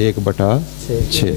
1/6।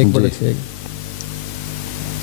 1/6।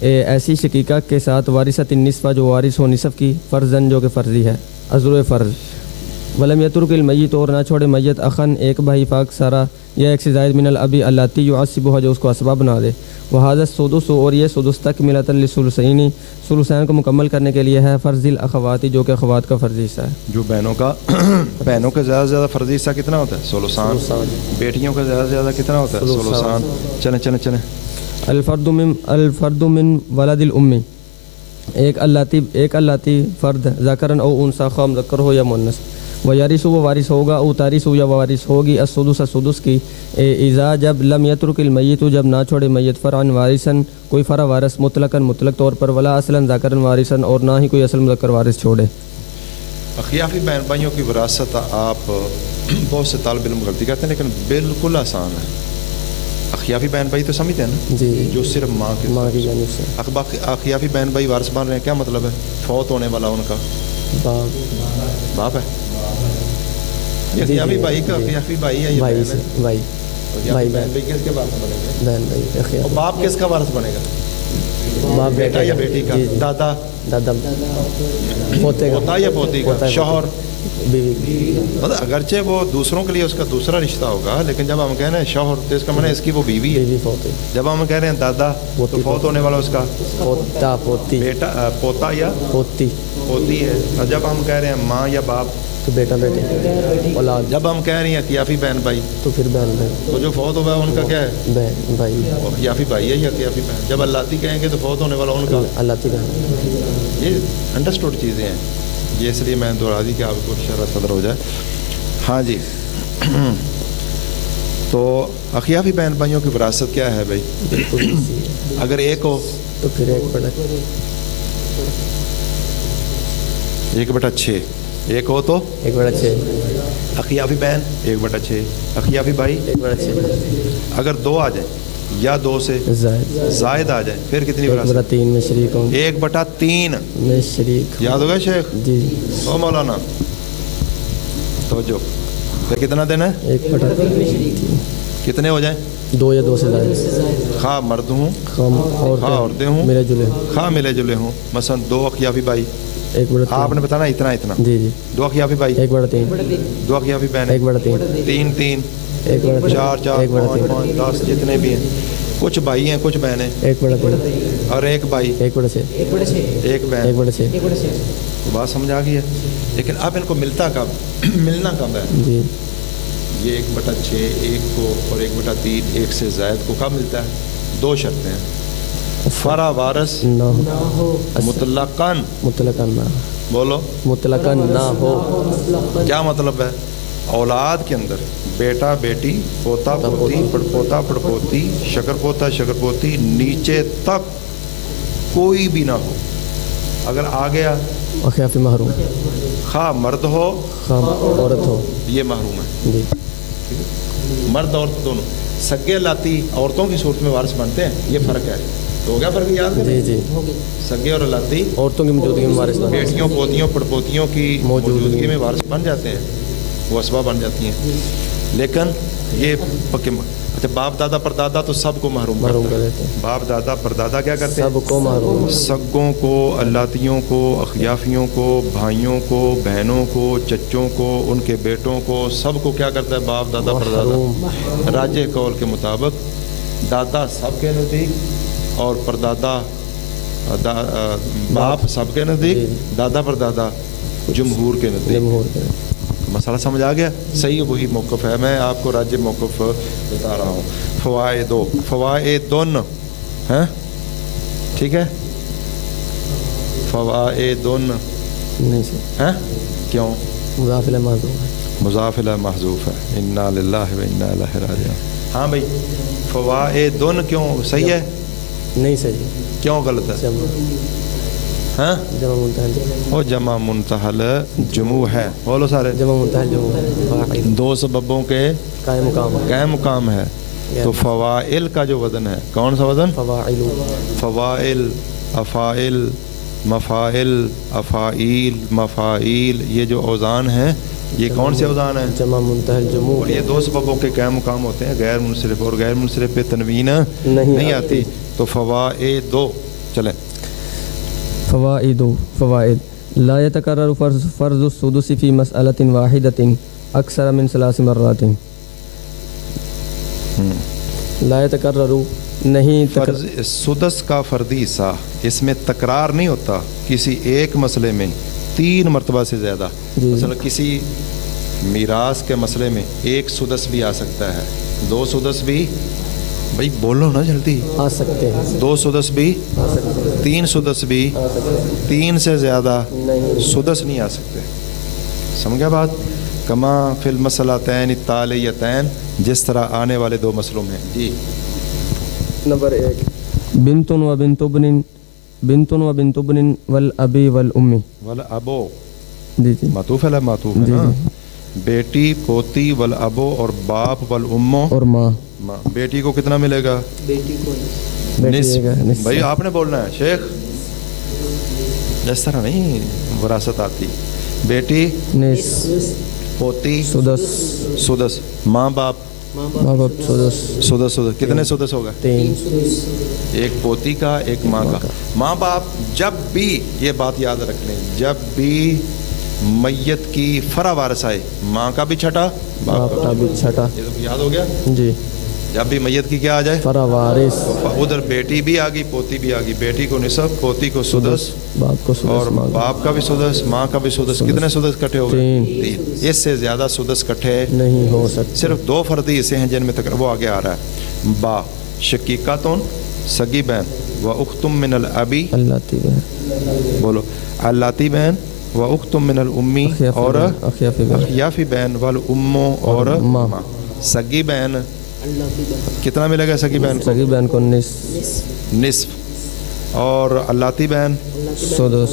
ایسی شقیقہ کے ساتھ وارثۃ النصف جو وارث ہو نصف کی، فرضاً جو کہ فرضی ہے، ازر فرض۔ ولم یترک المیت اور نہ چھوڑے میت اخن ایک بھائی فاق سارا یا ایک سے زائد من الابی اللاتی یعصبها جو اس کو اسباب بنا دے، وہذا السدس اور یہ سدس تکملۃ للثلثین ثلثین کو مکمل کرنے کے لیے ہے، فرض الاخواتی جو کہ اخوات کا فرضی حصہ ہے۔ جو بہنوں کا زیادہ سے زیادہ فرضی حصہ کتنا ہوتا ہے؟ ثلثان۔ بیٹیوں کا زیادہ سے زیادہ کتنا ہوتا ہے؟ ثلثان۔ چلیں الفرد من ولد الام، ایک اللاتی فرد ذکرن او انثی خواہ مذکر ہو یا مؤنث، ویرث وہ وارث ہوگا، او تارث یا وارث ہوگی، السدس کی، اذا جب لم یترک المیت جب نہ چھوڑے میت فرعن وارثن کوئی فرع وارث مطلق طور پر، ولا اصلا ذکرن وارثن اور نہ ہی کوئی اصل مذکر وارث چھوڑے۔ اخیافی بہن بھائیوں کی وراثت آپ بہت سے طالب علم غلطی کرتے ہیں، لیکن بالکل آسان ہے۔ اخیافی بہن بھائی تو سمجھتے ہیں نا جی، جو صرف ماں کی جانب سے۔ اخیافی بہن بھائی وارث بن رہے ہیں، کیا مطلب ہے؟ فوت ہونے والا ان کا باپ ہے۔ یہ اخیافی بھائی کا اخیافی بھائی ہے، یہ بھائی بہن ہے۔ بھائی اخیافی بہن بھائی کس کے وارث بنے گا؟ بہن بھائی، اور باپ کس کا وارث بنے گا؟ باپ بیٹا یا بیٹی کا؟ دادا پوتے پوتا یا پوتی کا؟ شوہر بیوی۔ مطلب اگرچہ وہ دوسروں کے لیے اس کا دوسرا رشتہ ہوگا، لیکن جب ہم کہہ رہے ہیں شوہر تو اس کا معنی اس کی وہ بیوی ہے۔ جب ہم کہہ رہے ہیں دادا تو فوت ہونے والا اس کا پوتا پوتی، بیٹا پوتا یا پوتی ہے۔ اور جب ہم کہہ رہے ہیں ماں یا باپ تو بیٹا بیٹی، اولاد۔ جب ہم کہہ رہے ہیں اخیافی بہن بھائی تو پھر بہن بھائی، تو جو فوت ہوا ہے ان کا کیا ہے؟ بہن بھائی، اخیافی بھائی ہے یا اخیافی بہن؟ جب اللاتی کہیں گے تو فوت ہونے والا ان کا، اللہ کی بہن۔ یہ انڈرسٹوڈ چیزیں ہیں، یہ اس لیے میں دوہرا دی کہ آپ کو شرح صدر ہو جائے۔ ہاں جی، تو اخیافی بہن بھائیوں کی وراثت کیا ہے بھائی؟ اگر ایک ہو تو پھر 1/6، ایک ہو تو 1/6، اخیافی بہن 1/6، اخیافی بھائی 1/6، اگر 2 آ جائیں یا 2 سے زائد آ جائیں پھر کتنی وراثت؟ 1/3 میں شریک ہوں، 1/3 میں شریک۔ یاد ہوگا شیخ؟ جی، او مولانا تو جو پھر کتنا دینا ہے؟ 1/3، کتنے ہو جائیں؟ 2 یا 2 سے زائد، خواہ مرد ہوں خواہ عورتیں ہوں، ملے جلے، خواہ ملے جلے ہوں۔ مثلا 2 اخیافی بھائی، 1/3 آپ نے بتانا اتنا، جی 2 اخیافی بھائی، 1/3، 2 اخیافی بہن، 1/3، 3 1/3، 4 5 10 جتنے بھی ہیں، کچھ بھائی ہیں کچھ بہنیں، 1/3، اور ایک بھائی 1/6، ایک بہن۔ 1/6، بات سمجھ آ گئی ہے؟ لیکن اب ان کو ملتا کب؟ ملنا کب ہے؟ جی، یہ 1/6 ایک کو اور 1/3 ایک سے زائد کو کب ملتا ہے؟ 2 شرطیں ہیں۔ فرع وارث نہ ہو، مطلقاً، مطلقاً نہ، بولو مطلقاً نہ ہو۔ کیا مطلب ہے؟ اولاد کے اندر بیٹا بیٹی پوتا پوتی پڑپوتا پڑپوتی شکر پوتا شکر پوتی نیچے تک کوئی بھی نہ ہو۔ اگر آ گیا اخیافی محروم، خواہ مرد ہو خواہ عورت ہو، یہ محروم ہے۔ جی، مرد عورت دونوں۔ سگے لاتی عورتوں کی صورت میں وارث بنتے ہیں، یہ فرق ہے۔ تو ہو گیا فرق یاد کریں؟ جی، سگے اور لاتی عورتوں کی موجودگی میں وارث بن، بیٹیوں پوتیوں پڑپوتیوں کی موجودگی میں وارث بن جاتے ہیں، وہ اسباب بن جاتی ہیں۔ لیکن یہ پکے اچھا باپ دادا پر دادا تو سب کو محروم کر کرتا ہے۔ دیتے ہیں، باپ دادا پر دادا کیا کرتے ہیں؟ سب کو محروم، سگوں کو، اللاتیوں کو، اخیافیوں کو، بھائیوں کو، بہنوں کو، چچوں کو، ان کے بیٹوں کو، سب کو کیا کرتا ہے باپ دادا پر دادا؟ راجح قول کے مطابق دادا سب کے نزدیک اور پردادا باپ سب کے نزدیک، دادا پر دادا جمہور کے نزدیک۔ جمہور کے مسئلہ سمجھ آ گیا؟ صحیح وہی موقف ہے، میں آپ کو راجح موقف بتا رہا ہوں۔ فوائدن ہیں، ٹھیک ہے؟ فوائدن نہیں سر، ہیں، کیوں؟ مضاف الیہ محذوف ہے، مضاف الیہ محذوف ہے، انا للہ و انا الیہ راجعون۔ ہاں بھائی، فوائدن کیوں صحیح ہے؟ نہیں صحیح، کیوں غلط ہے؟ ہاں جمع منتہل، وہ جمع منتہل جموع ہے، بولو سارے، جمع منتہل جمع فاعل، 2 سببوں کے قائم مقام، قائم مقام ہے۔ تو فوائل کا جو وزن ہے، کون سا وزن؟ فواعل، فوائل، افائل، مفائل، افائیل، مفائیل، یہ جو اوزان ہیں یہ کون سے اوزان ہیں؟ جمع منتہل جموع، اور یہ 2 سببوں کے قائم مقام ہوتے ہیں، غیر منصرف، اور غیر منصرف پہ تنوین نہیں آتی۔ تو فوائد 2، چلیں. فوائد لا يتكرر فرض السدس في مسألة واحدة أكثر من 3 مرات. لا يتكرر نہیں فرض سدس کا فردی حصہ اس میں تکرار نہیں ہوتا کسی ایک مسئلے میں 3 مرتبہ سے زیادہ. مثلا کسی میراث کے مسئلے میں 1 سدس بھی آ سکتا ہے, 2 سدس بھی, بھائی بولو نا جلدی, آ سکتے ہیں, 2 سدس بھی, آ سکتے ہیں, 3 سدس بھی, آ سکتے ہیں, 3 سے زیادہ نہیں سدس نہیں آ سکتے. سمجھا بات؟ کما فی المسلتین التالیتین, جس طرح آنے والے 2 مسئلوں میں. جی نمبر 1 بنت و بنت ابن والابی والامی. والابو جی جی معطوف ہے, معطوف ہے نا. بیٹی, پوتی, والابو اور باپ, والامو اور ماں. بیٹی کو کتنا ملے گا؟ بیٹی نصف. بھائی آپ نے بولنا ہے شیخ, اس طرح نہیں وراثت آتی. بیٹی نصف, پوتی سدس, سدس, ماں باپ ماں باپ سدس, سدس. کتنے سدس ہوگا؟ 3. ایک پوتی کا, ایک ماں کا. ماں باپ جب بھی, یہ بات یاد رکھ لیں, جب بھی میت کی فرع وارث آئے, ماں کا بھی چھٹا, باپ کا بھی چھٹا. یہ تو یاد ہو گیا. جی جب بھی میت کی کیا آ جائے, فرع وارث, ادھر بیٹی بھی آ گئی, پوتی بھی آ گئی. بیٹی کو نصف, پوتی کو سدس, باپ کو سدس, اور باپ کا بھی سدس, ماں کا بھی سدس. کتنے سدس کٹھے ہو گئے؟ 3. اس سے زیادہ سدس کٹھے نہیں ہو سکتے. صرف 2 فردی حصے ہیں جن میں تک وہ آگے آ رہا ہے. با شقیقاتن, سگی بہن, و اختم من الابی, اللہ تی بہن, بولو, اللاتی بہن, و اختم من الامی, اور اخیافی بہن, والامو اور ماں. سگی بہن کتنا ملے گا؟ سگی بہن کو سگی بہن کو نصف, اور اللاتی بہن سدس,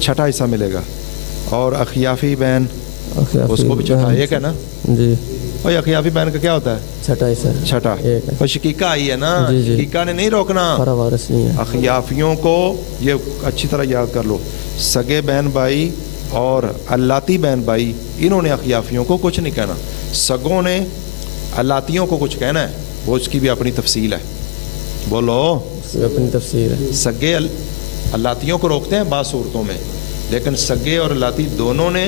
چھٹا حصہ ملے گا. اور اخیافی بہن اس کو بھی چھٹا, ایک ہے نا. جی اور اخیافی بہن کا کیا ہوتا ہے؟ چھٹا حصہ, چھٹا. ایک ہے. اور شقیقہ آئی ہے نا, جی جی, شقیقہ نے نہیں روکنا. فرع وارث نہیں ہے. اخیافیوں کو یہ اچھی طرح یاد کر لو, سگے بہن بھائی اور اللاتی بہن بھائی, انہوں نے اخیافیوں کو کچھ نہیں کہنا. سگوں نے اللاتیوں کو کچھ کہنا ہے, وہ اس کی بھی اپنی تفصیل ہے. بولو, اپنی تفسیر ہے. سگے اللاتیوں کو روکتے ہیں بعض صورتوں میں, لیکن سگے اور اللاتی دونوں نے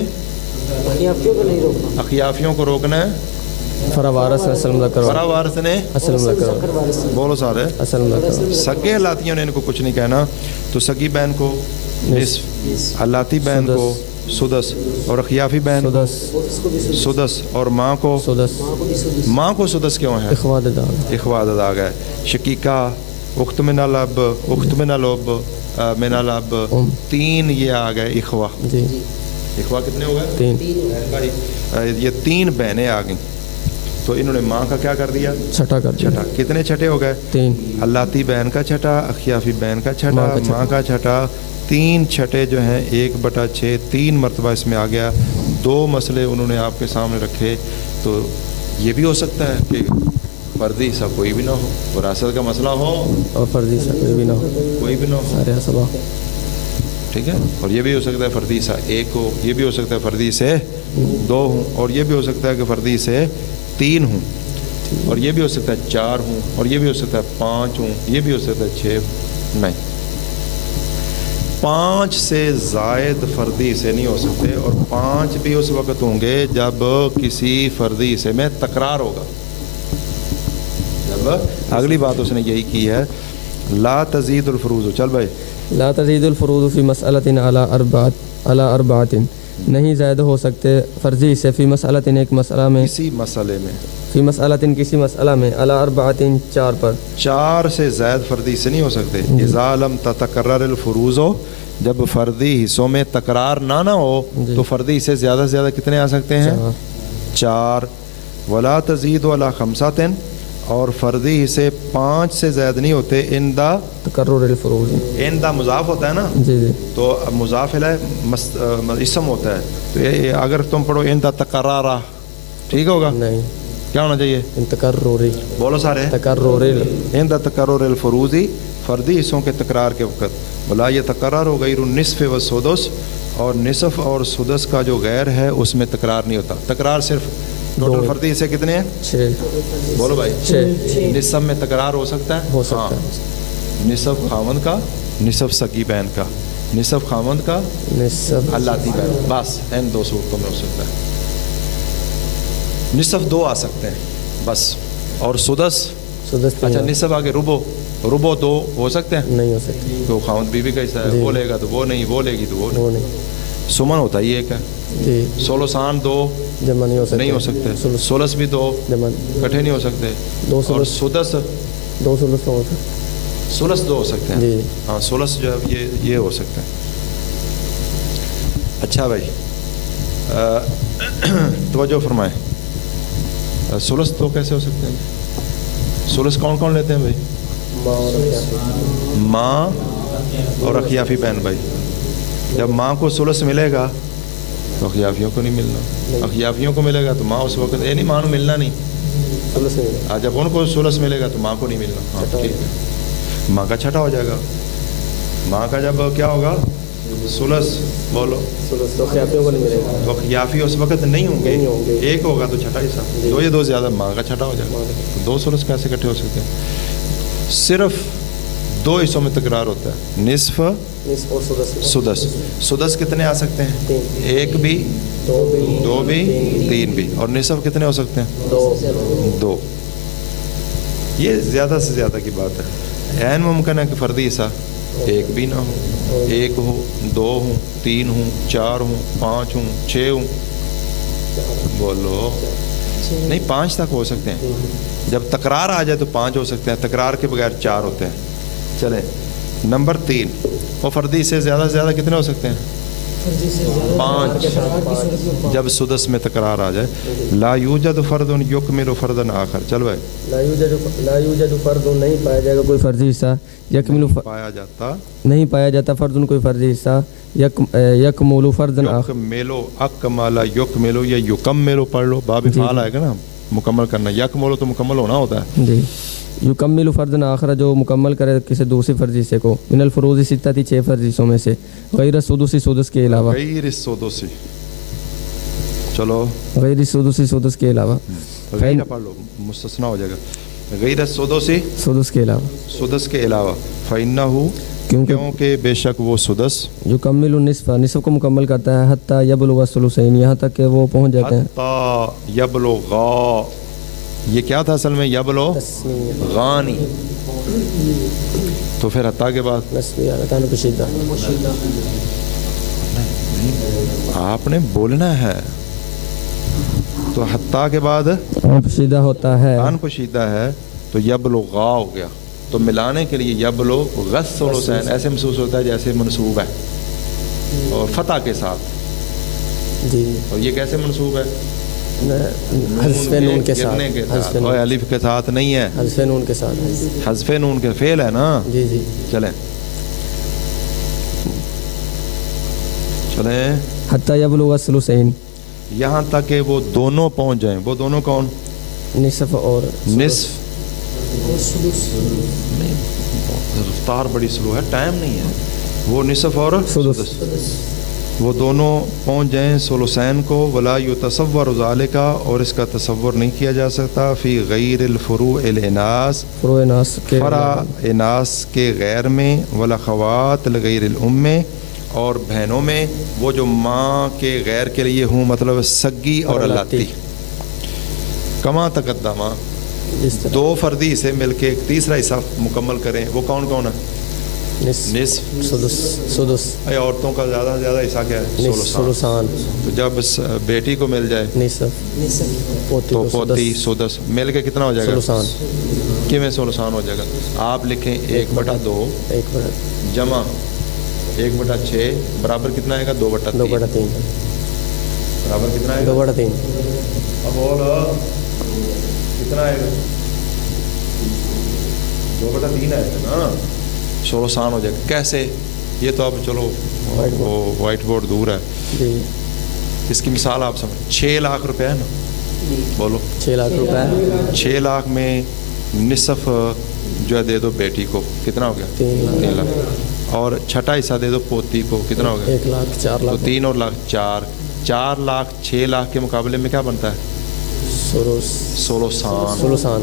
اخیافیوں کو روکنا ہے. فرع وارث اصل مذکر, فرع وارث نے اصل مذکر, بولو سارے, اصل مذکر. سگے اللاتیوں نے ان کو کچھ نہیں کہنا. تو سگی بہن کو نصف, اللاتی بہن کو سدس, اور اخیافی بہن کو سدس, اور ماں کو سدس. ماں کو سدس کیوں ہے؟ اخواد داغ, اخواد ادا گئے. شقیقہ, اخت من الاب, اخت من الاب, من الاب, 3 یہ آ گئے اخوا. جی اخوا کتنے ہو گئے؟ 3. بھائی یہ 3 بہنیں آ گئیں, تو انہوں نے ماں کا کیا کر دیا؟ چھٹا کر دیا. چھٹا. کتنے چھٹے ہو گئے؟ 3. اللاتی بہن کا چھٹا, اخیافی بہن کا چھٹا, ماں کا چھٹا. 3 چھٹے جو ہیں 1/6, 3 مرتبہ اس میں آ گیا. 2 مسئلے انہوں نے آپ کے سامنے رکھے. تو یہ بھی ہو سکتا ہے کہ فردی حصہ کوئی بھی نہ ہو, وراثت کا مسئلہ ہو اور فردی حصہ کوئی بھی نہ ہو, کوئی بھی نہ ہو. سارے حسبہ. ٹھیک ہے. اور یہ بھی ہو سکتا ہے فردی حصہ 1 ہو, یہ بھی ہو سکتا ہے فردی سے 2 ہوں, اور یہ بھی ہو سکتا ہے کہ فردی سے 3 ہوں, اور یہ بھی ہو سکتا ہے 4 ہوں, اور یہ بھی ہو سکتا ہے 5 ہوں, یہ بھی ہو سکتا ہے 6 ہوں. نہیں, 5 سے زائد فردی سے نہیں ہو سکتے, اور 5 بھی اس وقت ہوں گے جب کسی فردی سے میں تکرار ہوگا. جب اگلی بات اس نے یہی کی ہے, لا تزید الفروض. چل بھائی, لا تزید الفروض فی مسئلۃ علی اربعۃ, نہیں زائد ہو سکتے فرضی سے فی مسئلۃ, ایک مسئلہ میں, کسی مسئلے میں, فی مسئلۃ کسی مسئلہ میں, علی اربعۃ 4 پر. 4 سے زائد فردی سے نہیں ہو سکتے. اذا لم تتکرر الفروض, جب فردی حصوں میں تکرار نہ ہو تو فردی سے زیادہ سے زیادہ کتنے آ سکتے ہیں؟ 4. ولا تزید علی 5, اور فردی حصے 5 سے زائد نہیں ہوتے. اندا تکرر الفروض, اندا مضاف ہوتا ہے نا, جی جی, تو مضاف الیہ اسم ہوتا ہے. تو اگر تم پڑھو اندا تکرارا, ٹھیک ہوگا؟ نہیں, کیا ہونا چاہیے؟ تکرری, بولو سارے, تکرر, اندا تکرر الفروض, فردی حصوں کے تکرار کے وقت. ولا یہ تکرار ہو غیر النصف و سدس, اور نصف اور سدس کا جو غیر ہے اس میں تکرار نہیں ہوتا. تکرار صرف ٹوٹل فردی حصے کتنے ہیں؟ 6. بولو بھائی, 6. نصف میں تکرار ہو سکتا ہے؟ ہو سکتا ہے. نصف خاوند کا, نصف سگی بہن کا, نصف خامند کا, نصف اللہ بہن, بس ان دو صورتوں میں ہو سکتا ہے. نصف دو آ سکتے ہیں بس, اور سدس, سدس اچھا نصف آگے ربو دو ہو سکتے ہیں, نہیں ہو سکتی, تو خامند بیوی کا حصہ ہے, وہ لے گا تو وہ نہیں, وہ لے گی تو وہ وہ نہیں. نہیں سمن ہوتا ہی ایک ہے, جی, سولوسان دو جمع نہیں ہو سکتے, سولس بھی دو جمع کٹھے نہیں ہو سکتے, دو اور سلس, سدس دو سلس ہو سکتے سولس دو ہو سکتے ہیں, جی, ہاں سولس جو ہے یہ ہو سکتے ہیں. اچھا بھائی توجہ فرمائیں, سولس دو کیسے ہو سکتے ہیں؟ سولس کون کون لیتے ہیں بھائی؟ ماں اور اخیافی بہن بھائی. جب ماں کو سولس ملے گا تو اخیافیوں کو نہیں ملنا, اخیافیوں کو ملے گا تو ماں اس وقت نہیں, ماں کو ملنا نہیں, جب ان کو سولس ملے گا تو ماں کو نہیں ملنا. ہاں ٹھیک ہے, ماں کا چھٹا ہو جائے گا. ماں کا جب کیا ہوگا سولس, بولو تو خیافیوں کو نہیں ملے گا, تو اخیافی اس وقت نہیں ہوں گے, ایک ہوگا تو چھٹا حصہ, دو یا دو زیادہ ماں کا چھٹا ہو جائے گا. تو دو سولس کیسے اکٹھے ہو سکتے ہیں؟ صرف دو حصوں میں تکرار ہوتا ہے, نصف سدس. سدس کتنے آ سکتے ہیں؟ ایک بھی, دو بھی, تین بھی. اور نصف کتنے ہو سکتے ہیں؟ دو. یہ زیادہ سے زیادہ کی بات ہے. عین ممکن ہے کہ فردی حصہ ایک بھی نہ ہو, ایک ہو, دو ہوں, تین ہوں, چار ہوں, پانچ ہوں, چھ ہوں, بولو نہیں, پانچ تک ہو سکتے ہیں. جب تکرار آ جائے تو پانچ ہو سکتے ہیں, تکرار کے بغیر چار ہوتے ہیں. چلیں نمبر 3, وہ فردی سے زیادہ سے زیادہ کتنے ہو سکتے ہیں؟ 5. جب سدس میں تکرار آ جائے, لا یوجد فرد یکمل فردا آخر. چل بھائی, لا یوجد فرد, نہیں پایا جائے گا کوئی فرضی حصہ, یکمل پایا جاتا, نہیں پایا جاتا فرد کوئی فرضی حصہ, یکمل فرد آخر. یکملو, اکمالا یکملو یا یکملو پڑھ لو, باب فعال آئے گا نا, مکمل کرنا. یکملو تو مکمل ہونا ہوتا ہے. جی, یکمل فرد آخر, جو مکمل کرے کسی دوسری فرضی حصے کو, من الفروض ستتی, 6 فرضی حصوں میں سے, غیر سدسی, سدس کے علاوہ, غیر سدسی, چلو غیر سدسی, سدس کے علاوہ, غیر پڑھ لو, مستثنا ہو جائے گا. غیر سدسی, سدس کے علاوہ, سدس کے علاوہ, فإنہ, کیونکہ بے شک وہ سدس, یکمل النصف, نصف کو مکمل کرتا ہے, حتی یبلغ الثلثین, یہاں تک کہ وہ پہنچ جاتے ہیں, حتی یبلغا, یہ کیا تھا اصل میں؟ یبلغ غانی. تو پھر حتی کے بعد آپ نے بولنا ہے, تو حتی کے بعد پوشیدہ ہوتا ہے, ان پوشیدہ ہے, تو یبلغا ہو گیا. تو ملانے کے لیے یبلغ غص اور حسین ایسے محسوس ہوتا ہے جیسے منصوب ہے, اور فتح کے ساتھ. جی, اور یہ کیسے منصوب ہے؟ حذف نون کے ساتھ, اور الف کے ساتھ نہیں ہے, حذف نون کے ساتھ, حذف نون کے فعل ہے نا. جی جی, چلیں چلیں, حتی یبلغ الثلثین, یہاں تک کہ وہ دونوں پہنچ جائیں. وہ دونوں کون؟ نصف اور نصف. نہیں, رفتار بڑی سلو ہے, ٹائم نہیں ہے. وہ نصف اور سدس, وہ دونوں پہنچ جائیں ثلثین کو. ولا یتصور ذالک, اور اس کا تصور نہیں کیا جا سکتا, فی غیر الفروع الاناث, فروع اناث کے, فرع اناث کے غیر میں, والاخوات لغیر الام, اور بہنوں میں, وہ جو ماں کے غیر کے لیے ہوں, مطلب سگی اور الاتی. کما تقدمہ, دو فردی سے مل کے ایک تیسرا حصہ مکمل کریں. وہ کون کون ہے؟ نصف, سدس, عورتوں کا زیادہ سے زیادہ حصہ کیا ہے؟ ثلثان. تو جب بیٹی کو مل جائے نصف, تو پوتی سدس, مل کے کتنا ہو جائے گا؟ ثلثان. کیویں ثلثان ہو جائے گا؟ آپ لکھیں 1/2 جمع 1/6 برابر کتنا آئے گا؟ 2/3. برابر کتنا آئے گا؟ 2/3. اب بول کتنا آئے گا؟ 2/3 آئے گا نا. ثلثان ہو جائے گا. کیسے؟ یہ تو اب چلو وائٹ بورڈ دور ہے, اس کی مثال آپ سمجھ. 6 لاکھ روپے ہے نا, بولو 6 لاکھ روپے. 6 لاکھ میں نصف جو ہے دے دو بیٹی کو, کتنا ہو گیا؟ 3 لاکھ. اور چھٹا حصہ دے دو پوتی کو, کتنا ہو گیا؟ 1 لاکھ. 4 لاکھ. تو 3 اور لاکھ 4 لاکھ 6 لاکھ کے مقابلے میں کیا بنتا ہے؟ ثلثان.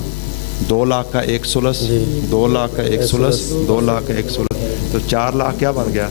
2 لاکھ کا 1 ثلث, 2 لاکھ کا 1 ثلث, 2 لاکھ کا 1 ثلث. تو 4 لاکھ کیا بن گیا؟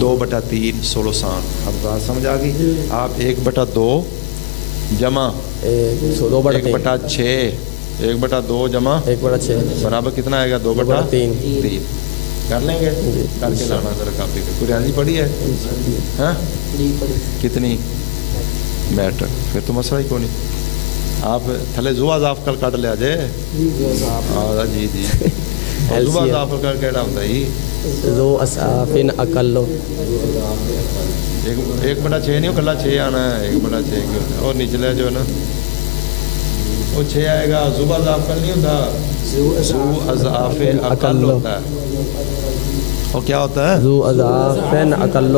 2/3 سولوسان. اب بات سمجھ آ گئی. آپ 1/2 جمع 2/6 1/2 جمع 1/6 برابر کتنا آئے گا؟ 2/3. کر لیں گے؟ کر کے لانا ذرا کاپی پہ. کوئی ریاضی پڑھی ہے؟ ہاں کتنی؟ میٹر. پھر تو مسئلہ ہی کوئی نہیں. آپ تھلے زوا ضاف کل کٹ لیا جے. ہاں جی جی. زوا ضاف کر کیڑا ہوتا ہے؟ ذو اصحافن اقل 1/6 نہیں, وہ کلا 6 آنا ہے. 1/6 کی ہوتا ہے. اور نچلے جو ہے نا وہ 6 آئے گا. زبا ضاف کل نہیں ہوتا, ذو اضعاف اقل ہوتا ہے. اور کیا ہوتا ہے؟ ذو اضعافن اقل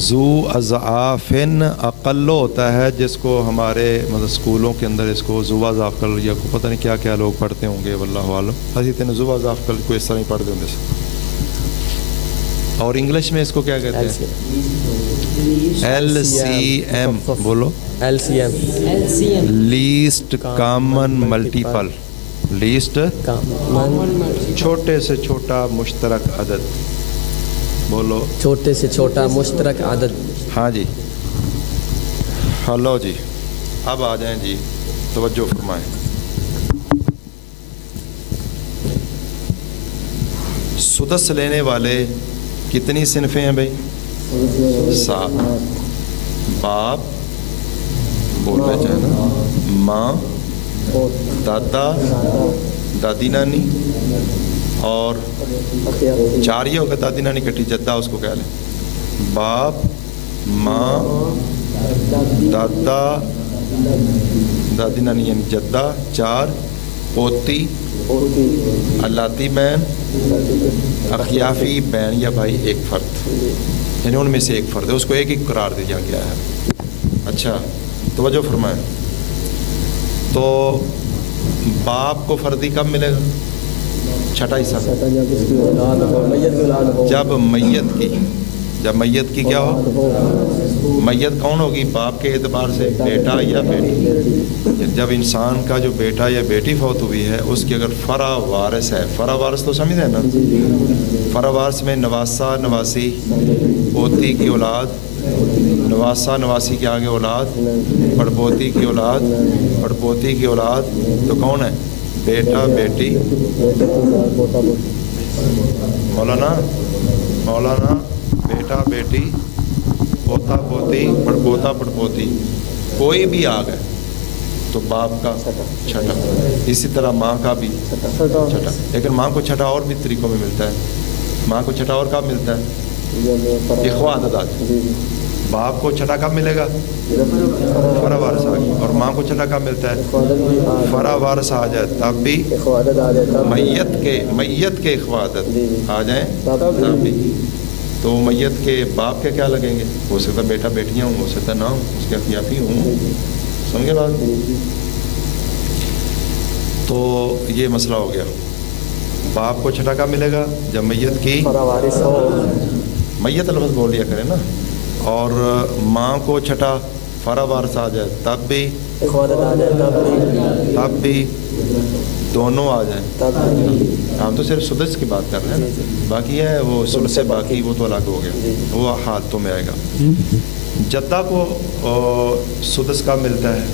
ذو اضعافن اقل ہوتا ہے, جس کو ہمارے مطلب اسکولوں کے اندر اس کو ذو اضعاف کل یا کو پتہ نہیں کیا کیا لوگ پڑھتے ہوں گے, واللہ عالم. اسی طرح ذو اضعاف کل کو اس طرح ہی پڑھتے ہوں گے. اور انگلش میں اس کو کیا کہتے ہیں؟ LCM. بولو. LCM list common multiple. List چھوٹے سے چھوٹا مشترک عدد. بولو. چھوٹے سے چھوٹا مشترک عدد. ہاں جی. ہلو جی, اب آ جائیں جی, توجہ فرمائیں. سدس لینے والے کتنی صنفیں ہیں بھائی؟ 7. باپ بولنا چاہے نا, ماں, دادا دادی نانی, اور 4 یہ ہوگا دادی نانی کٹی جدہ اس کو کہہ لیں. باپ, ماں, دادا دادی نانی یعنی جدہ 4, پوتی, الاتی بہن, اخیافی بہن یا بھائی 1 فرد, یعنی ان میں سے 1 فرد ہے, اس کو ایک قرار دیا گیا ہے. اچھا توجہ فرمائیں. تو باپ کو فردی کب ملے گا؟ چھٹا حصہ جب میت کی کیا ہو؟ میت کون ہوگی باپ کے اعتبار سے؟ بیٹا یا بیٹی. جب انسان کا جو بیٹا یا بیٹی فوت ہوئی ہے, اس کی اگر فرع وارث ہے, فرع وارث تو سمجھتے ہیں نا, فرع وارث میں نواسا نواسی, پوتی کی اولاد, نواسا نواسی کے آگے اولاد, پڑپوتی کی اولاد, پڑپوتی کی اولاد, تو کون ہے؟ بیٹا بیٹی. مولانا بیٹا بیٹی, پوتا پوتی, پڑپوتا پڑپوتی. کوئی بھی آ گئے تو باپ کا چھٹا. اسی طرح ماں کا بھی چھٹا. لیکن ماں کو چھٹا اور بھی طریقوں میں ملتا ہے. ماں کو چھٹا اور کب ملتا ہے؟ اخوا عدد. باپ کو چھٹا کب ملے گا؟ فرع وارث آ گئی. اور ماں کو چھٹا کب ملتا ہے؟ فرع وارث آ جائے تب بھی, میت کے اخوا عدد آ جائیں تب بھی. تو میت کے باپ کے کیا لگیں گے؟ ہو سکتا ہے بیٹا بیٹیاں ہوں, ہو سکتا نہ ہوں, اس کے اخیافی ہوں. سمجھے بات؟ تو یہ مسئلہ ہو گیا. باپ کو چھٹا کب ملے گا؟ جب میت کی میت لفظ بول لیا کرے نا. اور ماں کو چھٹا فرع وارث آ جائے تب بھی دونوں آ جائیں. ہم تو صرف سدس کی بات کر رہے ہیں, باقی ہے وہ ثلث باقی, وہ تو الگ ہو گیا, وہ حالتوں میں آئے گا. جدہ کو سدس کا ملتا ہے.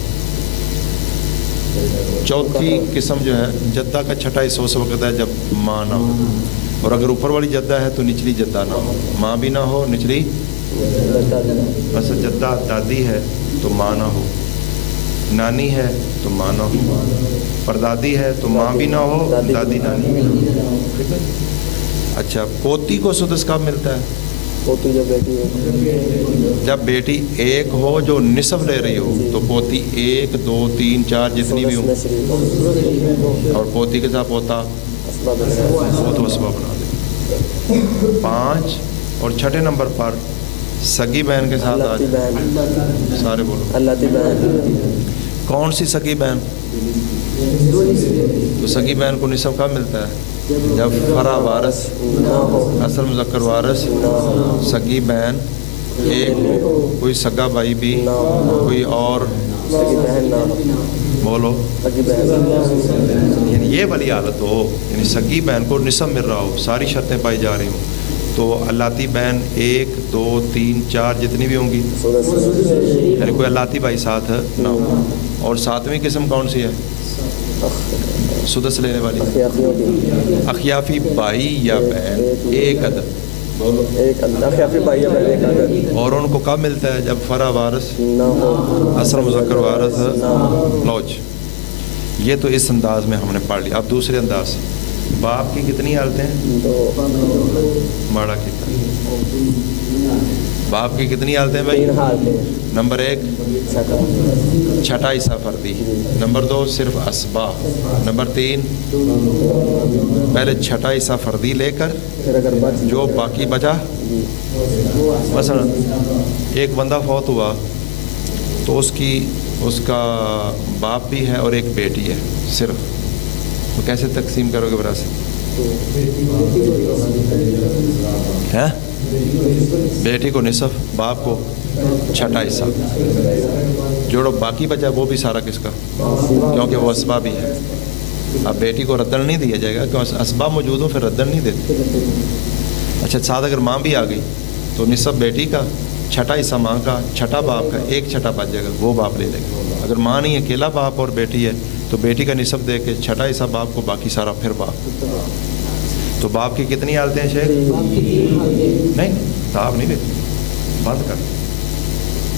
چوتھی قسم جو ہے جدہ کا چھٹا حصہ اس وقت ہے جب ماں نہ ہو, اور اگر اوپر والی جدہ ہے تو نچلی جدہ نہ ہو. ماں بھی نہ ہو, نچلی بس جدہ دادی ہے تو ماں نہ ہو, نانی ہے تو ماں نہ ہو, پردادی ہے تو ماں بھی نہ ہو, دادی نانی بھی نہ ہو. اچھا پوتی کو سدس کب ملتا ہے؟ پوتی جب بیٹی 1 ہو جو نصف لے رہی ہو, تو پوتی 1 2 3 4 جتنی بھی ہوں, اور پوتی کے ساتھ پوتا وہ تو اسباب بنا دے. 5 اور چھٹے نمبر پر سگی بہن کے ساتھ آ جائے. سارے بولو. کون سی سگی بہن؟ تو سگی بہن کو نصف کب ملتا ہے؟ جب فرع وارث, اصل مذکر وارث, سگی بہن 1 ہو, کوئی سگا بھائی بھی, کوئی اور بولو یعنی یہ والی حالت ہو، یعنی سگی بہن کو نصف مل رہا ہو، ساری شرطیں پائی جا رہی ہوں، تو اللاتی بہن 1 2 3 4 جتنی بھی ہوں گی، یعنی کوئی اللاتی بھائی ساتھ نہ ہو. اور ساتویں قسم کون سی ہے؟ سدس لینے والی اخیافی بھائی یا بہن ایک عدد. اور ان کو کب ملتا ہے؟ جب فرع وارث اصل مذکر وارث لوج. یہ تو اس انداز میں ہم نے پڑھ لیا. اب دوسرے انداز، باپ کی کتنی حالتیں ہیں؟ ماڑا کتنا؟ باپ کی کتنی حالتیں بھائی؟ نمبر 1 چھٹا حصہ فردی، نمبر 2 صرف اسبا، نمبر 3 پہلے چھٹا حصہ فردی لے کر جو باقی بچا. مثلا ایک بندہ فوت ہوا تو اس کا باپ بھی ہے اور ایک بیٹی ہے صرف، تو کیسے تقسیم کرو گے وراثت؟ ہے بیٹی کو نصف، باپ کو چھٹا حصہ، جو باقی بچا وہ بھی سارا کس کا؟ کیونکہ وہ اسباب بھی ہے. اب بیٹی کو ردن نہیں دیا جائے گا کیونکہ اسباب موجود ہوں، پھر ردن نہیں دیتے. اچھا ساتھ اگر ماں بھی آ گئی تو نصف بیٹی کا، چھٹا حصہ ماں کا، چھٹا باپ کا، ایک چھٹا بچ جائے گا، وہ باپ لے لے گا. اگر ماں نہیں ہے، اکیلا باپ اور بیٹی ہے، تو بیٹی کا نصف دے کے چھٹا حصہ باپ کو، باقی سارا پھر باپ. تو باپ کی کتنی حالتیں ہیں شیخ؟ نہیں صاحب نہیں لکھتے، بند کر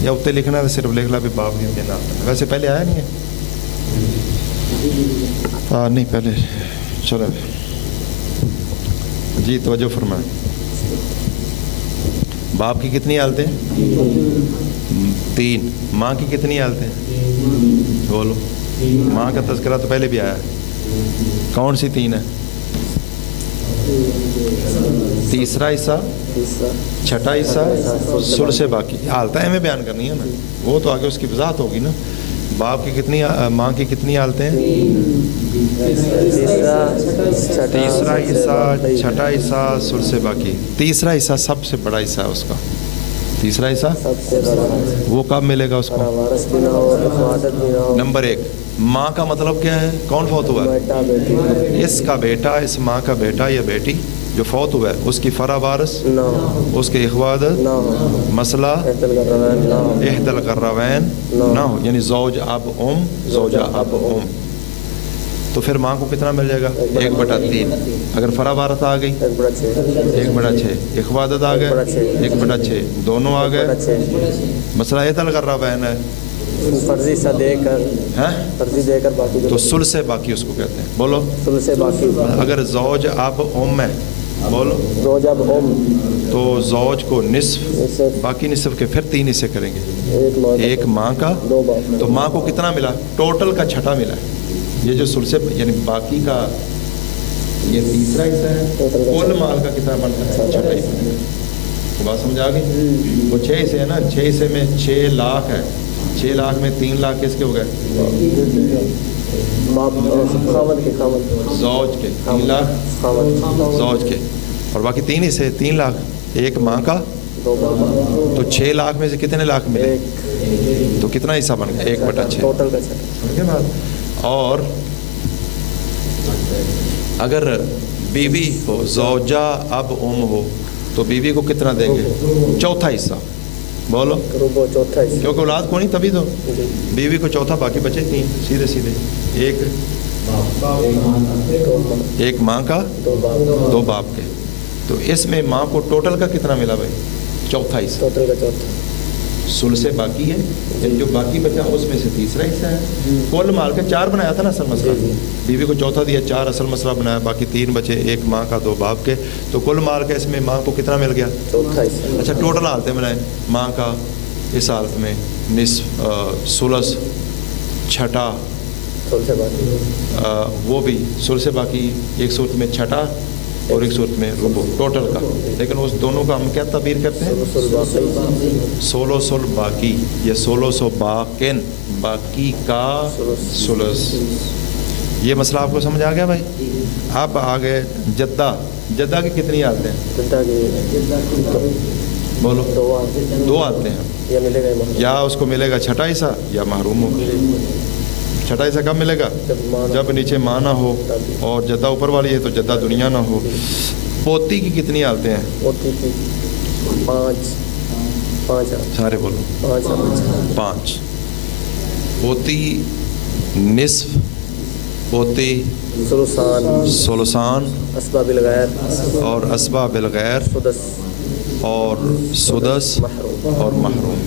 یا اتنے لکھنا ہے تو صرف لکھ لا بھی باپ نہیں دینا. ویسے پہلے آیا نہیں ہے؟ نہیں پہلے. چلو جی توجہ فرمائیں. باپ کی کتنی حالتیں؟ 3. ماں کی کتنی حالتیں؟ بولو. ماں کا تذکرہ تو پہلے بھی آیا ہے. کون سی 3 ہے؟ تیسرا حصہ، چھٹا حصہ، ثلث باقی. حالتیں ہمیں بیان کرنی ہے نا، وہ تو آگے اس کی وضاحت ہوگی نا. باپ کی کتنی، ماں کی کتنی حالتیں ہیں؟ تیسرا حصہ، چھٹا حصہ، ثلث باقی. تیسرا حصہ سب سے بڑا حصہ ہے اس کا. تیسرا حصہ وہ کب ملے گا اس کو؟ نمبر 1 ماں کا مطلب کیا ہے؟ کون فوت ہوا ہے؟ اس کا بیٹا، اس ماں کا بیٹا یا بیٹی جو فوت ہوا ہے، اس کی فرع وارث، اس کے اخوات مسئلہ احد القربین نہ ہو، یعنی زوج اب ام، زوجہ اب ام. تو پھر ماں کو کتنا مل جائے گا؟ 1/3. اگر فرع وارث آ گئی 1/6، اخوات آ گئے 1/6، دونوں آ گئے. مسئلہ احد القربین ہے، فرضی حصہ دے کر، فرضی دے کر باقی تو ثلث باقی اس کو کہتے ہیں. بولو. ثلث باقی. اگر زوج اب ام ہے، بولو، زوج اب ام، تو زوج کو نصف، باقی نصف کے پھر 3 حصے کریں گے. ایک ماں کا، تو ماں کو کتنا ملا؟ ٹوٹل کا چھٹا ملا ہے. یہ جو ثلث یعنی باقی کا یہ تیسرا حصہ ہے، کل مال کا کتنا بنتا ہے؟ چھٹا حصہ. تو بات سمجھ آ گئی؟ وہ 6 حصے ہیں نا، 6 حصے میں 6 لاکھ ہے. 6 لاکھ میں 3 لاکھ کس کے ہو گئے؟ زوج کے. 3 لاکھ زوج کے، اور باقی 3 حصے 3 لاکھ. ایک ماں کا، تو 6 لاکھ میں سے کتنے لاکھ ملے؟ تو کتنا حصہ بن گیا؟ 1/6. سمجھے بات؟ اور اگر بیوی ہو، زوجہ اب ام ہو، تو بیوی کو کتنا دیں گے؟ 4تھا حصہ. بولو. کیونکہ اولاد کو نہیں، تبھی تو بیوی کو 4تھا، باقی بچے 3. سیدھے سیدھے ایک ماں کا، 2 باپ کے. تو اس میں ماں کو ٹوٹل کا کتنا ملا بھائی؟ 4تھا حصہ. ثلث باقی ہے، جو باقی بچا اس میں سے تیسرا حصہ ہے. کل مال کا 4 بنایا تھا نا اصل مسئلہ. بیوی کو 4تھا دیا، 4 اصل مسئلہ بنایا، باقی 3 بچے، ایک ماں کا 2 باپ کے. تو کل مال کا اس میں ماں کو کتنا مل گیا؟ 4تھا حصہ. اچھا ٹوٹل حالتیں بنائیں. ماں کا اس حالت میں نصف، ثلث، چھٹا، وہ بھی ثلث باقی. ایک صورت میں چھٹا اور ایک صورت میں ربع ٹوٹل کا. لیکن اس دونوں کا ہم کیا تعبیر کرتے ہیں؟ 16 باقی یا 16 باقن، باقی کا ثلث. یہ مسئلہ آپ کو سمجھ آ گیا بھائی؟ آپ آگے جدہ. جدہ کی کتنی حالتیں ہیں؟ بولو. 2 حالتیں ہیں. یا اس کو ملے گا چھٹا حصہ یا محروم ہوگا. چھٹا حصہ کب ملے گا؟ جب نیچے ماں نہ ہو اور جدہ اوپر والی ہے تو جدہ دنیا نہ ہو. پوتی کی کتنی حالتیں ہیں؟ پوتی کی 5 سارے بولو. 5. پوتی نصف، پوتی ثلثان اسباب الغیر اور اسباب الغیر سدس اور سدس اور محروم.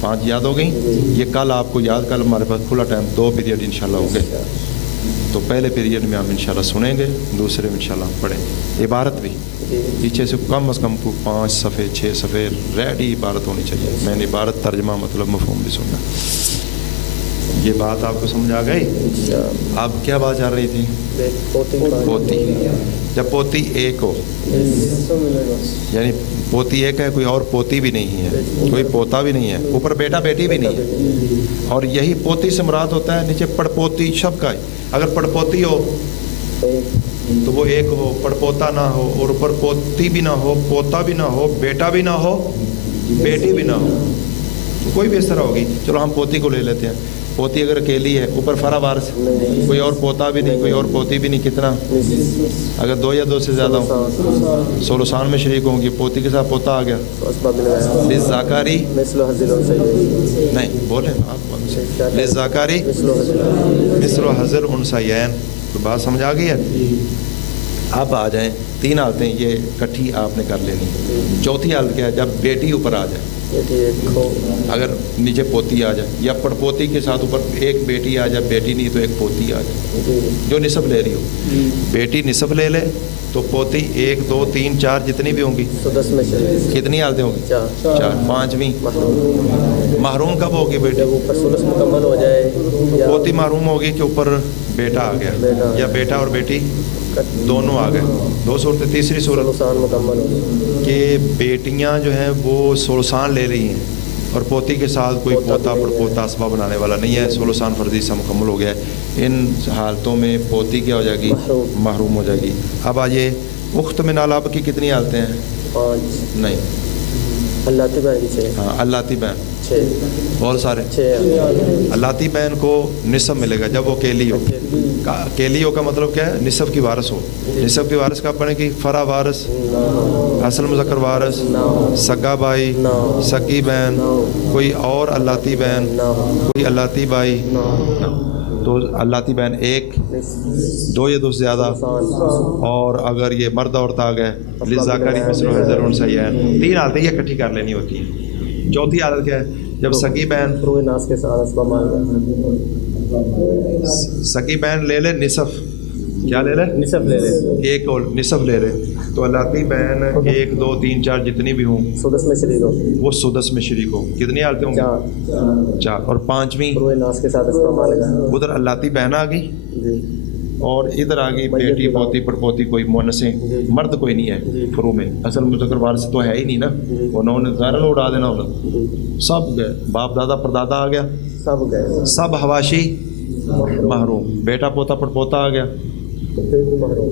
5 یاد ہو گئیں. یہ کل آپ کو یاد، کل ہمارے پاس کھلا ٹائم 2 پیریڈ انشاءاللہ ہوں گے. تو پہلے پیریڈ میں ہم انشاءاللہ سنیں گے، دوسرے میں انشاءاللہ ہم پڑھیں گے. عبارت بھی پیچھے سے کم از کم 5 صفحے 6 صفحے ریڈی عبارت ہونی چاہیے. میں نے عبارت ترجمہ مطلب مفہوم بھی سننا. یہ بات آپ کو سمجھ آ گئی؟ اب کیا بات چل رہی تھی؟ پوتی. جب پوتی ایک ہو، یعنی پوتی ایک ہے، کوئی اور پوتی بھی نہیں ہے، کوئی پوتا بھی نہیں ہے، اوپر بیٹا بیٹی بھی نہیں ہے. اور یہی پوتی سے مراد ہوتا ہے نیچے پڑپوتی شب کا. اگر پڑپوتی ہو تو وہ ایک ہو، پڑپوتا نہ ہو اور اوپر پوتی بھی نہ ہو، پوتا بھی نہ ہو، بیٹا بھی نہ ہو، بیٹی بھی نہ ہو، کوئی بھی اس طرح ہوگی. چلو ہم پوتی کو لے لیتے ہیں. پوتی اگر اکیلی ہے، اوپر فرا وارث، کوئی اور پوتا بھی نہیں، کوئی اور پوتی بھی نہیں. کتنا؟ اگر 2 یا 2 سے زیادہ ہوں، ثلثان میں شریک ہوں گی. پوتی کے ساتھ پوتا آ گیا. للذکری نہیں بولیں آپ، للذکری مثل حظ الانثیین. تو بات سمجھ آ گئی ہے؟ اب آ جائیں 3 حالتیں یہ کٹھی آپ نے کر لینی. چوتھی حالت کیا ہے؟ جب بیٹی اوپر آ جائے، اگر نیچے پوتی آ جائے یا پڑپوتی کے ساتھ اوپر ایک بیٹی آ جائے، بیٹی نہیں تو ایک پوتی آ جائے جو نصف لے رہی ہو. بیٹی نصف لے لے تو پوتی 1 2 3 4 جتنی بھی ہوں گی. کتنی حالتیں ہوں گی؟ 4. 5ویں محروم کب ہوگی بیٹی؟ مکمل ہو جائے. پوتی محروم ہوگی کہ اوپر بیٹا آ گیا یا بیٹا اور بیٹی دونوں آ گئے. 2 صورتیں. تیسری صورت مکمل ہو کہ بیٹیاں جو ہیں وہ ثلثان لے رہی ہیں اور پوتی کے ساتھ کوئی پوتا پڑپوتا اسباب بنانے والا نہیں ہے، ثلثان فرضی سے مکمل ہو گیا ہے. ان حالتوں میں پوتی کیا ہو جائے گی؟ محروم ہو جائے گی. اب آئیے اخت من الاب کی کتنی حالتیں ہیں؟ 5 نہیں. اللاتی بہن 6. ہاں اللاتی بہن 6. بہت سارے. 6 اللاتی بہن کو نصف ملے گا جب وہ اکیلی ہو. اکیلی ہو کا مطلب کیا ہے؟ نصف کی وارث ہو. نصف کی وارث کب بنے گی؟ فرا وارث، اصل مذکر وارث، سگا بھائی، سگی بہن، کوئی اور اللاتی بہن، کوئی اللاتی بھائی. تو اللاتی بہن 1 2 یا 2 سے زیادہ. اور اگر یہ مرد عورت آ گئے للذکری مثل حظ الانثیین. 3 حالتیں یہ اکٹھی کر لینی ہوتی ہیں. چوتھی حالت کیا ہے؟ جب سگی بہن، روئے ناس کے ساتھ اسباب سگی بہن لے لے نصف. کیا لے لے؟ نصف لے لے. ایک اور نصف لے لے تو اللاتی بہن 1 2 3 4 جتنی بھی ہوں سدس میں شریک ہو، وہ سدس میں شریک ہو. کتنی حالتیں ہوں گی؟ 4. اور 5ویں روئے ناس کے ساتھ اسباب ادھر اللاتی بہن آ گئی جی. اور ادھر آ گئی بیٹی پوتی پڑپوتی، کوئی مونسیں، مرد کوئی نہیں ہے فرو میں. اصل مذکر وارث تو ہے ہی نہیں نا، انہوں نے ظاہر اڑا دینا ہونا. سب گئے. باپ دادا پردادا آ گیا، سب گئے. سب حواشی محروم. بیٹا پوتا پڑپوتا آ گیا،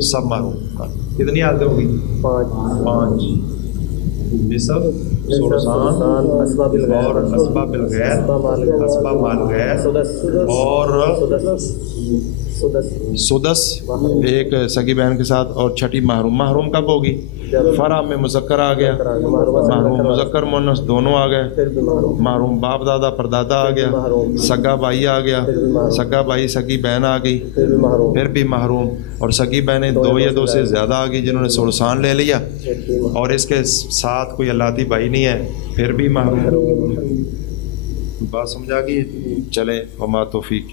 سب محروم. کتنی حالتیں ہوگی؟ 5. نصف، ثلثان اور اسباب الغیر، اسباب مال غیر اور سدس ایک سگی بہن کے ساتھ، اور چھٹی محروم. محروم کب ہوگی؟ فرا میں مذکر آ گیا، محروم مذکر مونس دونوں آ گئے. محروم باپ دادا پردادا آ گیا، سگا بھائی آ گیا، سگا بھائی سگی بہن آ گئی پھر بھی محروم. اور سگی بہنیں 2 یا 2 سے زیادہ آ گئی جنہوں نے ثلثان لے لیا اور اس کے ساتھ کوئی اللاتی بھائی نہیں ہے پھر بھی محروم. بات سمجھا گئی؟ چلیں وما توفیقی